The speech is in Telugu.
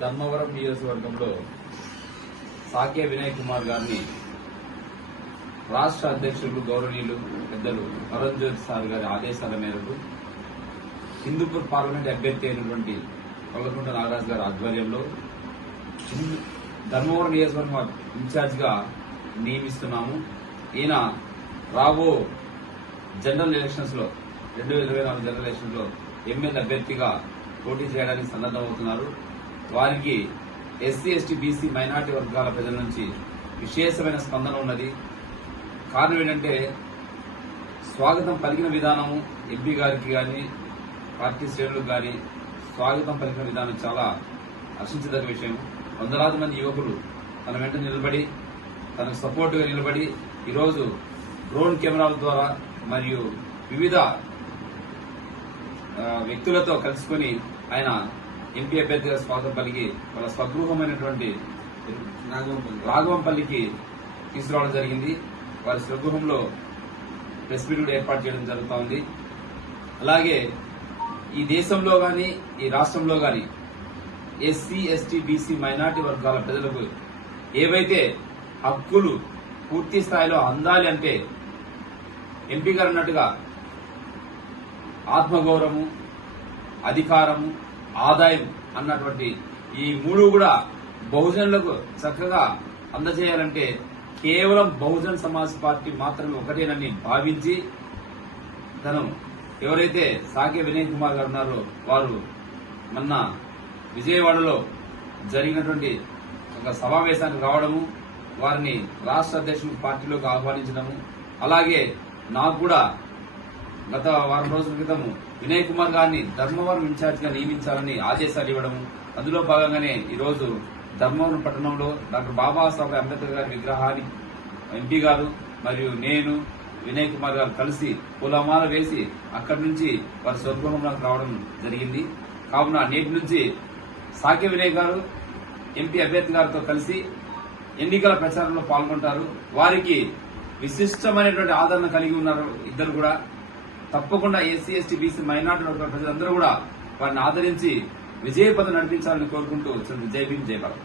ధర్మవరం నియోజకవర్గంలో సాకే వినయ్ కుమార్ గారిని రాష్ట్ర అధ్యక్షులు గౌరవనీయులు పెద్దలు అరుణ్ జ్యోతి సార్ గారి ఆదేశాల మేరకు హిందూపూర్ పార్లమెంట్ అభ్యర్థి అయినటువంటి కొల్లకుంట నాగరాజు గారి ఆధ్వర్యంలో ధర్మవరం నియోజకవర్గం ఇన్ఛార్జ్గా నియమిస్తున్నాము. ఈయన రాబో జనరల్ ఎలక్షన్స్లో రెండు వేల ఇరవై నాలుగు జనరల్ ఎలక్షన్స్లో ఎమ్మెల్యే అభ్యర్థిగా పోటీ చేయడానికి సన్నద్దమవుతున్నారు వారికి ఎస్సీ ఎస్టీ బీసీ మైనార్టీ వర్గాల ప్రజల నుంచి విశేషమైన స్పందన ఉన్నది. కారణం ఏంటంటే స్వాగతం పలికిన విధానము ఎంపీ గారికి కానీ పార్టీ శ్రేణులకు కానీ స్వాగతం పలికిన విధానం చాలా హర్షించదగ్గ విషయం. వందలాది మంది యువకులు తన వెంట నిలబడి తనకు సపోర్టుగా నిలబడి ఈరోజు డ్రోన్ కెమెరాల ద్వారా మరియు వివిధ వ్యక్తులతో కలుసుకొని ఆయన ఎంపీ అభ్యర్థిగా స్వాగతం పలికి వాళ్ళ స్వగృహమైనటువంటి రాఘవంపల్లికి తీసుకురావడం జరిగింది. వారి స్వగృహంలో ప్రెస్ మీట్ కూడా ఏర్పాటు చేయడం జరుగుతూ ఉంది అలాగే ఈ దేశంలో గాని ఈ రాష్ట్రంలో గాని ఎస్సీ ఎస్టీ బీసీ మైనార్టీ వర్గాల ప్రజలకు ఏవైతే హక్కులు పూర్తి స్థాయిలో అందాలి అంటే ఎంపీ గారు అన్నట్టుగా ఆత్మగౌరవము అధికారము ఆదాయం అన్నటువంటి ఈ మూడు కూడా బహుజనులకు చక్కగా అందజేయాలంటే కేవలం బహుజన్ సమాజ్ పార్టీ మాత్రమే ఒకటేనని భావించి తను ఎవరైతే సాకే వినయ్ కుమార్ గారు ఉన్నారో వారు మొన్న విజయవాడలో జరిగినటువంటి ఒక సమావేశానికి రావడము వారిని రాష్ట్ర అధ్యక్షులు పార్టీలోకి ఆహ్వానించడము అలాగే నాకు కూడా గత వారం రోజుల క్రితం వినయ్ కుమార్ గారిని ధర్మవరం ఇన్ఛార్జిగా నియమించాలని ఆదేశాలు ఇవ్వడం అందులో భాగంగానే ఈరోజు ధర్మవరం పట్టణంలో డాక్టర్ బాబాసాహెబ్ అంబేద్కర్ గారి విగ్రహాన్ని ఎంపీ గారు మరియు నేను వినయ్ కుమార్ గారు కలిసి పూలమాల వేసి అక్కడి నుంచి వారి స్వగృహంలోకి రావడం జరిగింది. కావున నేటి నుంచి సాకి వినయ్ గారు ఎంపీ అభ్యర్థి గారితో కలిసి ఎన్నికల ప్రచారంలో పాల్గొంటారు. వారికి విశిష్టమైనటువంటి ఆదరణ కలిగి ఉన్నారు ఇద్దరు కూడా. తప్పకుండా ఎస్సీ ఎస్టీ బీసీ మైనార్టీ ప్రజలందరూ కూడా వారిని ఆదరించి విజయపథం నడిపించాలని కోరుకుంటూ జై భీమ్ జై భారత్.